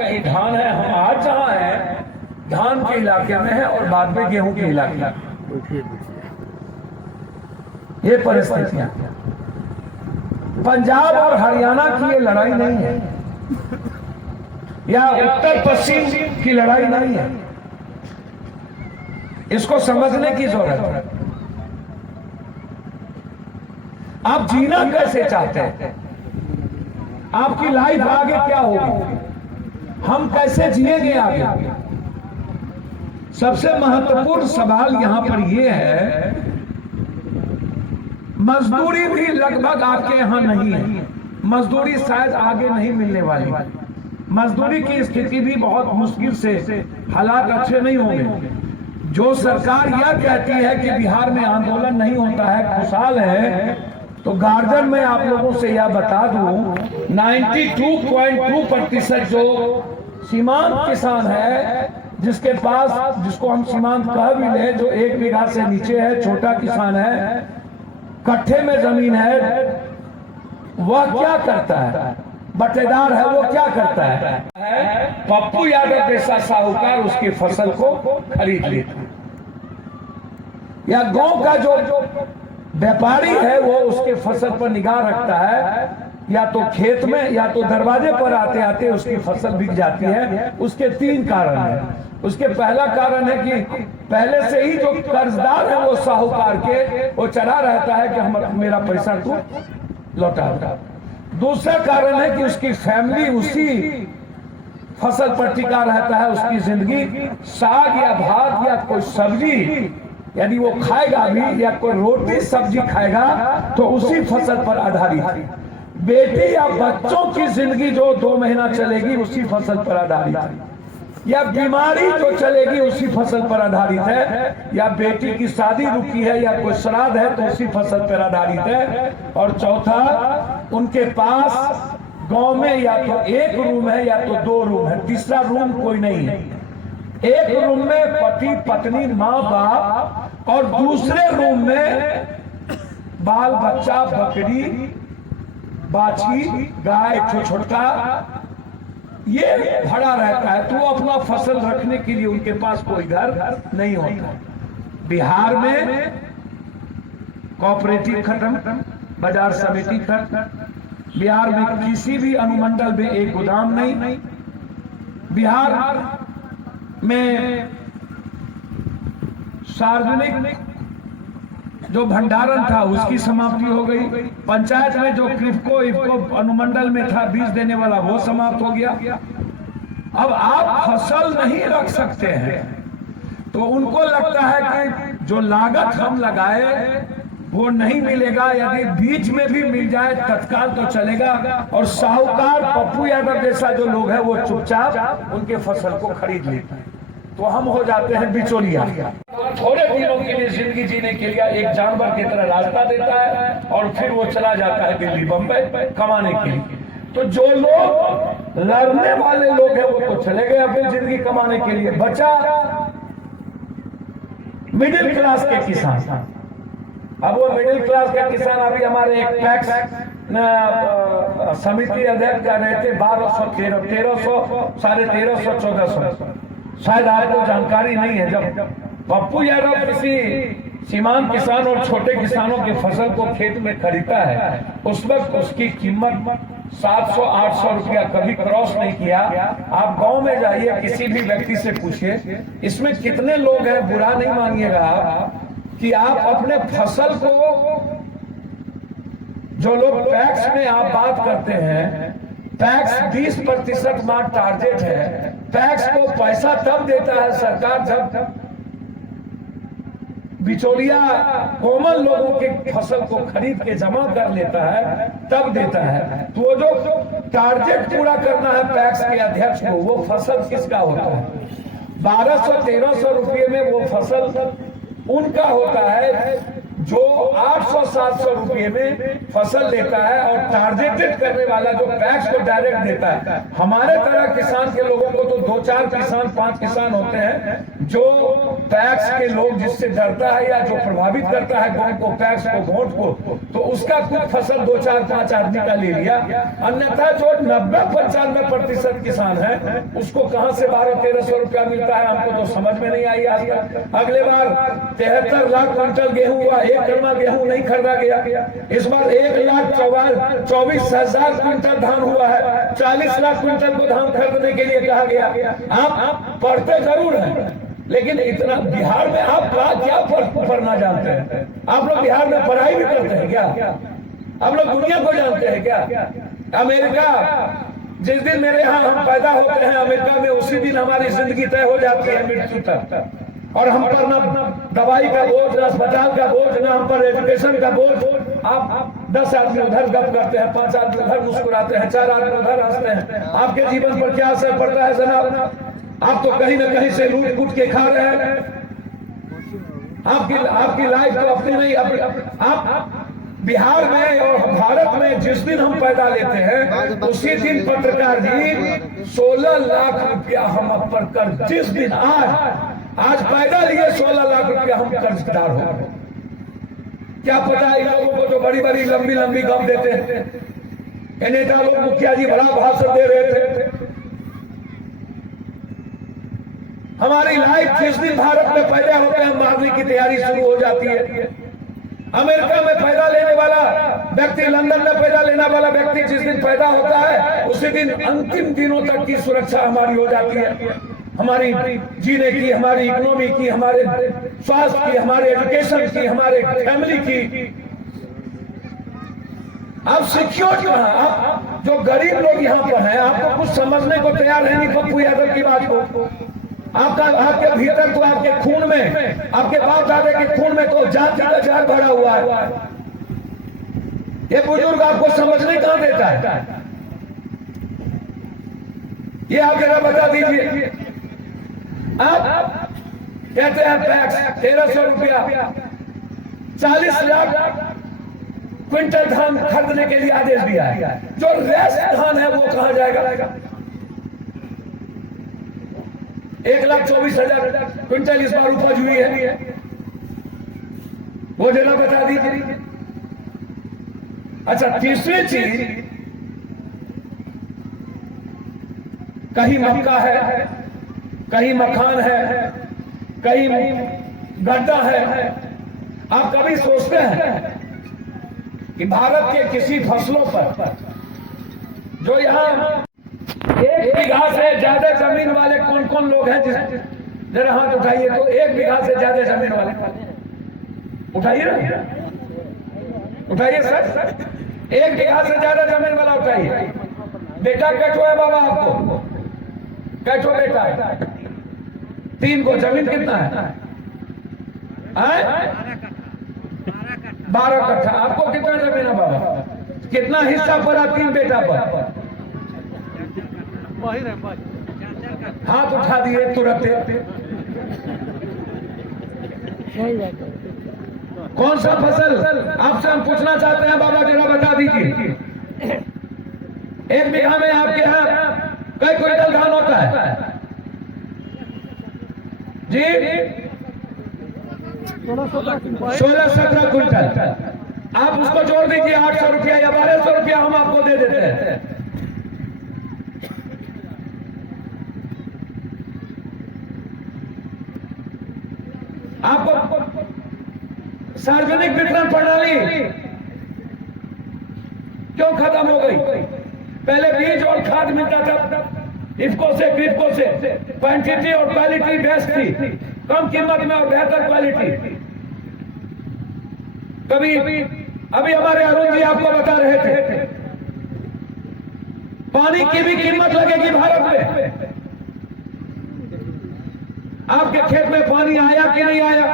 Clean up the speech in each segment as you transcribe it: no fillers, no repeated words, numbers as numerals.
कहीं धान है, हम आज जहाँ है धान के इलाके में है और बाद में गेहूं के इलाके में। ये परिस्थितियां, पंजाब और हरियाणा की ये लड़ाई नहीं है, या उत्तर पश्चिम की लड़ाई नहीं है। इसको समझने की जरूरत है। आप जीना कैसे चाहते हैं, आपकी लाइफ आगे क्या होगी, हम कैसे जिएंगे आगे। सबसे महत्वपूर्ण सवाल यहां पर यह है, मजदूरी भी लगभग आपके यहां नहीं है, मजदूरी शायद आगे नहीं मिलने वाली, मजदूरी की स्थिति भी बहुत मुश्किल से, हालात अच्छे नहीं होंगे। जो सरकार यह कहती है कि बिहार में आंदोलन नहीं होता है, खुशहाल है, तो गार्जियन में आप लोगों से यह बता दूं 92.2% जो सीमांत किसान है, जिसके पास, जिसको हम सीमांत कह भी ले, जो 1 बीघा से नीचे है, छोटा किसान है, कट्ठे में जमीन है, वह क्या करता है, बटेदार है, वो क्या करता है, पप्पू यादव जैसा साहूकार उसकी फसल को खरीद लेता है, या गांव का जो व्यापारी है वो उसके फसल पर निगाह रखता है, या तो खेत में या तो दरवाजे पर आते आते उसकी फसल बिक जाती है। उसके 3 कारण हैं। उसके पहला कारण है कि पहले से ही जो कर्जदार है वो साहूकार के, वो चढ़ा रहता है कि हम मेरा पैसा तू लौटा। दूसरा कारण है कि उसकी फैमिली उसी फसल पर टिका रहता है, उसकी जिंदगी साग या भात या कोई सब्जी यदि वो खाएगा भी, या कोई रोटी सब्जी खाएगा तो उसी फसल पर आधारित है। बेटी या बच्चों की जिंदगी जो 2 महीना चलेगी उसी फसल पर आधारित है, या बीमारी जो चलेगी उसी फसल पर आधारित है, या बेटी की शादी रुकी है या कोई श्राद्ध है तो उसी फसल पर आधारित है। और चौथा, उनके पास गांव में या तो 1 रूम है या तो 2 रूम है, तीसरा रूम कोई नहीं है। 1 रूम में पति पत्नी माँ बाप, और दूसरे रूम में बाल बच्चा, बकरी, बाछी, गाय, छोटा, ये भरा रहता है। तो वो अपना फसल रखने के लिए उनके पास कोई घर नहीं होता। बिहार में कोऑपरेटिव खत्म, बाजार समिति खत्म, बिहार में किसी भी अनुमंडल में एक गोदाम नहीं, बिहार में सार्वजनिक जो भंडारण था उसकी समाप्ति हो गई। पंचायत में जो क्रिफको इफको अनुमंडल में था बीज देने वाला, वो समाप्त हो गया। अब आप फसल नहीं रख सकते हैं, तो उनको लगता है कि जो लागत हम लगाए वो नहीं मिलेगा, यदि बीच में भी मिल जाए तत्काल तो चलेगा। और साहूकार पप्पू यादव जैसा जो लोग हैं वो चुपचाप उनके फसल को खरीद लेते हैं, तो हम हो जाते हैं बिचौलिया। थोड़े दिनों के लिए जिंदगी जीने के लिए एक जानवर की तरह रास्ता देता है और फिर वो चला जाता है दिल्ली बम्बई कमाने के लिए। तो जो लोग लड़ने वाले लोग हैं वो तो चले गए अपनी जिंदगी कमाने के लिए। बचा मिडिल क्लास के किसान। अब वो मिडिल क्लास का किसान, अभी हमारे एक टैक्स समिति अध्यक्ष का रहते 1200, 1300, 1350, 1400, शायद आपको जानकारी नहीं है। जब पप्पू यादव किसी सीमांत किसान और छोटे किसानों की फसल को खेत में खरीदता है, उस वक्त उसकी कीमत 700-800 रुपया कभी क्रॉस नहीं किया। आप गांव में जाइए, किसी भी व्यक्ति से पूछिए इसमें कितने लोग हैं, बुरा नहीं मानिएगा कि आप अपने फसल को, जो लोग टैक्स में आप बात करते हैं, टैक्स 20% मार टारगेट है। टैक्स को पैसा तब देता है सरकार जब बिचौलिया कॉमन लोगों के फसल को खरीद के जमा कर लेता है, तब देता है। तो वो जो टारगेट पूरा करना है टैक्स के अध्यक्ष को, वो फसल किसका होता है? 1200-1300 रुपये में वो फसल उनका होता है जो 800-700 रुपये में फसल लेता है, और टारगेटेड करने वाला जो टैक्स को डायरेक्ट देता है। हमारे तरह किसान के लोगों को तो 2-4 किसान 5 किसान होते हैं जो पैक्स के लोग जिससे डरता है या जो प्रभावित करता है गांव को, पैक्स को, वोट को, तो उसका कुछ फसल 2, 4, 5 आदमी का ले लिया। अन्यथा जो 90-95% किसान है उसको कहां से 1200-1300 रुपया मिलता है, हमको तो समझ में नहीं आई आज तक। अगले बार 73 लाख क्विंटल गेहूं हुआ, 1 करोड़ गेहूं नहीं खरीदा गया। इस बार 1,24,000 क्विंटल धान हुआ है, 40 लाख क्विंटल को धान खरीदने के लिए कहा गया। आप पढ़ते जरूर हैं, लेकिन इतना बिहार में आप क्या पढ़ना जानते हैं? आप लोग बिहार में पढ़ाई भी करते हैं क्या? आप लोग दुनिया को जानते हैं क्या? अमेरिका, जिस दिन मेरे यहाँ हम पैदा होते हैं अमेरिका में, उसी दिन हमारी जिंदगी तय हो जाती है मृत्यु तक। और हम पर ना दवाई का बोझ, ना अस्पताल का बोझ, ना हम पर एजुकेशन का बोझ। आप 10 आदमी उधर गप करते हैं, 5 आदमी उधर मुस्कुराते हैं, 4 आदमी उधर हंसते हैं। आपके जीवन पर क्या असर पड़ता है जनाब? आप तो कहीं ना कहीं से लूट कूट के खा रहे हैं। आपकी लाइफ तो अपनी नहीं, आप बिहार में और भारत में जिस दिन हम पैदा लेते हैं उसी दिन पत्रकार जी 16 लाख रुपया हम पर कर्ज, जिस दिन आज पैदा लिए 16 लाख रुपया हम कर्जदार हो गए। क्या पता है लोगों को जो बड़ी बड़ी लंबी लंबी गप देते हैं, ये नेता लोग, मुखिया जी बड़ा भाषण दे रहे थे। हमारी लाइफ जिस दिन भारत में पैदा होते हैं मारने की तैयारी शुरू हो जाती है। अमेरिका में पैदा लेने वाला व्यक्ति, लंदन में पैदा लेने वाला व्यक्ति जिस दिन पैदा होता है उसी दिन अंतिम दिनों तक की सुरक्षा हमारी हो जाती है। हमारी जीने की, हमारी इकोनॉमी की, हमारे स्वास्थ्य की, हमारे एजुकेशन की, हमारे फैमिली की। आप सिक्योर कहां? आप जो गरीब लोग यहाँ पर हैं, आपको कुछ समझने को तैयार है नहीं पप्पू यादव की बात को। आपके भीतर तो, आपके खून में, आपके बाप दादे के खून में तो जाति का जहर भरा हुआ है। ये बुजुर्ग आपको समझने कहां देता है? ये आप जरा बता दीजिए। आप कहते हैं टैक्स 1300 रुपया, 40 लाख क्विंटल धान खरीदने के लिए आदेश दिया है। जो रेस्ट धान है वो कहां जाएगा? 1,24,000 क्विंटल इस बार उपज हुई है, वो जरा बता दीजिए। अच्छा, तीसरी चीज, कहीं मक्का है, कहीं मखान है, कहीं गड्ढा है। आप कभी सोचते हैं कि भारत के किसी फसलों पर जो यहाँ 1 बीघा से ज्यादा जमीन वाले कौन कौन लोग हैं? जरा हाथ उठाइए तो। 1 बीघा से ज्यादा जमीन वाले उठाइए ना, उठाइए सर। 1 बीघा से ज्यादा जमीन वाला उठाइए। बेटा कैठो है बाबा आपको? कैठो बेटा है? 3 को। जमीन कितना है? 12 कट्ठा। आपको कितना जमीन है बाबा? कितना हिस्सा पड़ा 3 बेटा पर? हाथ उठा दिए तुरंत। कौन सा फसल आपसे हम पूछना चाहते हैं बाबा, जरा बता दीजिए। 1 बीघा में आपके यहाँ कई क्विंटल धान होता है जी? 16-17 क्विंटल। आप उसको जोड़ दीजिए 800 रुपया या 1200 रुपया हम आपको दे देते हैं। आपको सार्वजनिक वितरण प्रणाली क्यों खत्म हो गई? पहले बीज और खाद मिलता था इफको से, क्रिप्को से। क्वांटिटी और क्वालिटी बेस्ट थी, कम कीमत में और बेहतर क्वालिटी। कभी अभी हमारे अरुण जी आपको बता रहे थे, पानी की भी कीमत लगेगी भारत में। आपके खेत में पानी आया कि नहीं आया?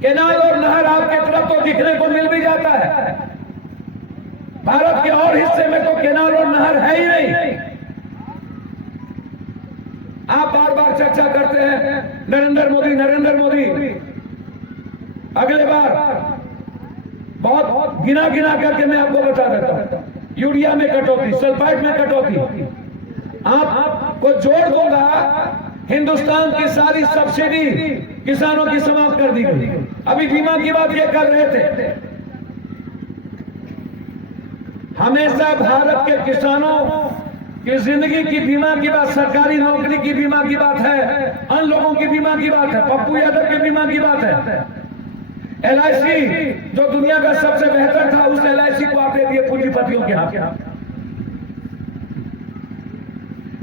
केनाल और नहर आपके तरफ तो दिखने को मिल भी जाता है, भारत के और हिस्से में तो केनाल और नहर है ही नहीं। आप बार बार चर्चा करते हैं नरेंद्र मोदी, नरेंद्र मोदी। अगले बार बहुत गिना गिना करके मैं आपको बता देता हूं, यूरिया में कटौती, सल्फाइड में कटौती। आपको जोड़ दूंगा हिंदुस्तान की सारी सब्सिडी किसानों की समाप्त कर दी गई। अभी बीमा की बात ये कर रहे थे। हमेशा भारत के किसानों की जिंदगी की बीमा की बात, सरकारी नौकरी की बीमा की बात है, अन्य लोगों की बीमा की बात है, पप्पू यादव की बीमा की बात है। LIC जो दुनिया का सबसे बेहतर था, उस LIC को आप दे दिए पूंजीपतियों के हाथ।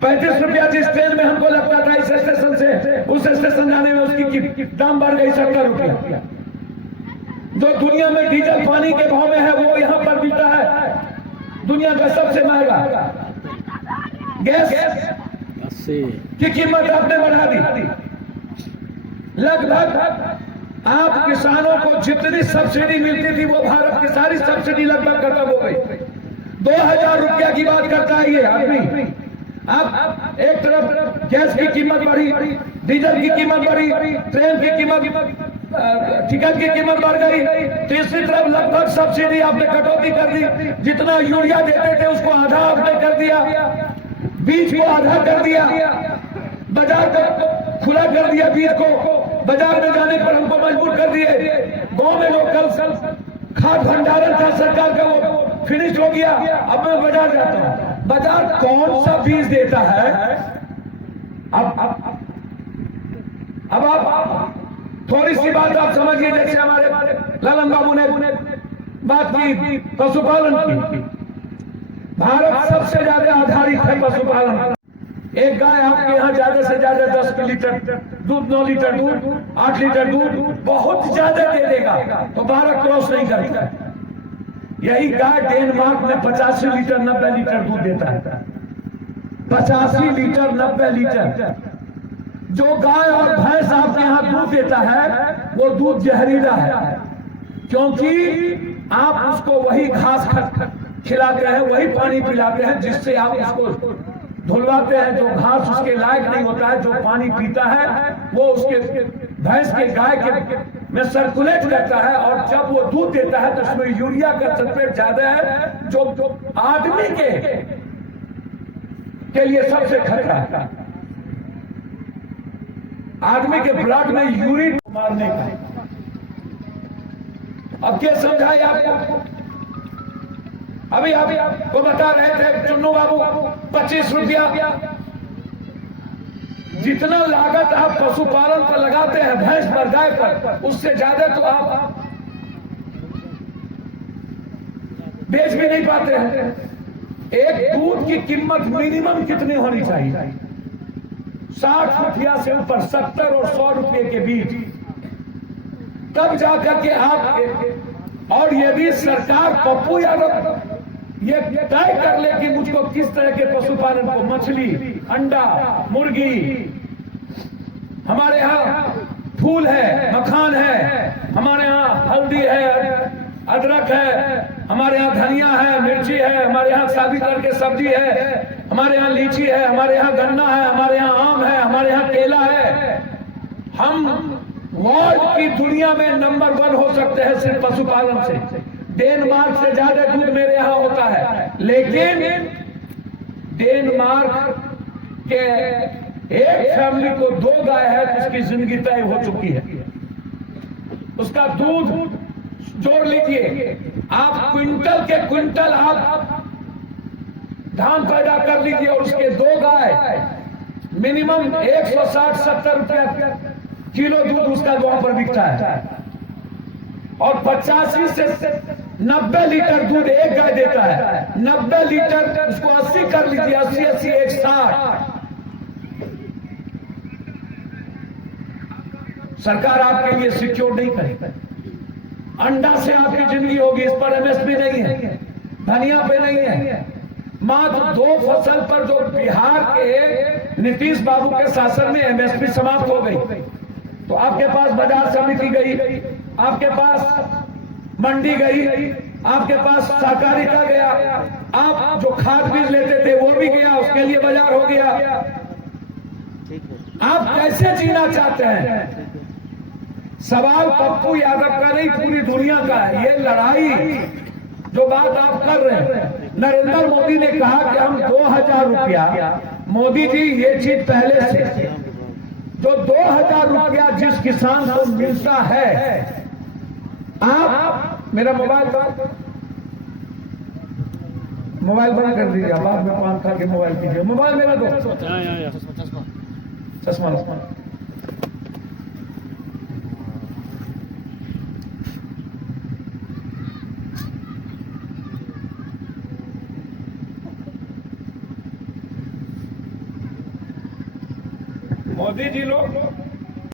35 रुपया जिस ट्रेन में हमको लगता था इस स्टेशन से उस स्टेशन जाने में, उसकी दाम बढ़ गई 70 रुपया। जो दुनिया में डीजल पानी के भाव में है, वो यहां पर बिकता है दुनिया का सबसे महंगा। गैस की कीमत आपने बढ़ा दी। लगभग आप किसानों को जितनी सब्सिडी मिलती थी, वो भारत की सारी सब्सिडी लगभग खत्म हो गई। 2000 रुपया की बात करता है ये आदमी। अब एक तरफ गैस की कीमत बढ़ी, डीजल की कीमत बढ़ी, ट्रेन की कीमत, टिकट की कीमत बढ़ गई। तीसरी तरफ लगभग सब्सिडी आपने कटौती कर दी। जितना यूरिया देते थे उसको आधा आपने कर दिया, बीज को आधा कर दिया, बाजार को खुला कर दिया, बीज को बाजार में जाने पर हमको मजबूर कर दिए। गांव में लोकल खाद भंडारण था सरकार का, वो फिनिश हो गया। अब मैं बाजार जाता हूँ, बाजार कौन सा बीज देता है? अब आप थोड़ी सी बात आप समझिए। जैसे हमारे ललन बाबू ने बात की पशुपालन की। भारत सबसे ज्यादा आधारित है पशुपालन। एक गाय आपके यहाँ ज्यादा से ज्यादा 10 लीटर दूध, 9 लीटर दूध, 8 लीटर दूध बहुत ज्यादा दे देगा, तो 12 क्रॉस नहीं करेगा। यही गाय डेनमार्क में 85 लीटर 90 लीटर दूध देता है। 85 लीटर 90 लीटर। जो गाय और भैंस आपके यहाँ दूध देता है, वो दूध जहरीला है, क्योंकि आप उसको वही घास खिलाते हैं, वही पानी पिलाते हैं, जिससे आप उसको धुलवाते हैं। जो घास उसके लायक नहीं होता है, जो पानी पीता है, वो उसके भैंस के गाय के में सर्कुलेट करता है, और जब वो दूध देता है तो उसमें यूरिया का सल्फेट ज्यादा है, जो आदमी के लिए सबसे खतरा है। आदमी के ब्लड में यूरिन मारने का। अब क्या समझाए आपको? अभी आपको बता रहे थे चुन्नू बाबू, 25 रुपया जितना लागत आप पशुपालन पर लगाते हैं, भैंस पर, गाय पर, उससे ज्यादा तो आप बेच भी नहीं पाते हैं। एक दूध की कीमत मिनिमम कितनी होनी चाहिए? 60 रुपया से ऊपर, 70 और 100 रुपये के बीच, तब जाकर के आप। और यदि सरकार पप्पू यादव ये तय कर ले कि मुझको किस तरह के पशुपालन को, मछली, अंडा, मुर्गी, हमारे यहाँ फूल है, मखान है, हमारे यहाँ हल्दी है, अदरक है, हमारे यहाँ धनिया है, मिर्ची है, हमारे यहाँ सादी तरह के सब्जी है, हमारे यहाँ लीची है, हमारे यहाँ गन्ना है, हमारे यहाँ आम है, हमारे यहाँ केला है। हम वर्ल्ड की दुनिया में नंबर 1 हो सकते हैं सिर्फ पशुपालन से। डेनमार्क से ज्यादा दूध मेरे यहाँ होता है, लेकिन डेनमार्क के एक फैमिली को 2 गाय है, उसकी जिंदगी तय हो चुकी है। उसका दूध जोड़ लीजिए, आप क्विंटल के क्विंटल आप धान पैदा कर लीजिए, और उसके 2 गाय मिनिमम 160-70 रुपया किलो दूध उसका वहां पर बिकता है। और 85 से 90 लीटर दूध एक गाय देता है। 90 लीटर उसको 80 कर लीजिए, 80 160। सरकार आपके लिए सिक्योर नहीं करेगी। अंडा से आपकी जिंदगी होगी, इस पर MSP नहीं है, धनिया पे नहीं है। मात्र 2 फसल पर जो बिहार के नीतीश बाबू के शासन में MSP समाप्त हो गई, तो आपके पास बाजार समिति गई, आपके पास मंडी गई, आपके पास सहकारिता गया, आप जो खाद बीज लेते थे वो भी गया, उसके लिए बाजार हो गया। आप कैसे जीना चाहते हैं? सवाल पप्पू यादव का नहीं, पूरी दुनिया का है। ये लड़ाई जो बात आप कर रहे हैं, नरेंद्र मोदी ने कहा कि हम 2000 रुपया, मोदी जी ये चीज पहले से जो 2000 रुपया जिस किसान को मिलता है, आप मेरा मोबाइल बंद कर दीजिए, बाद में पान खा के मोबाइल कीजिए। मोबाइल मेरा दो, चश्मा मोदी जी लोग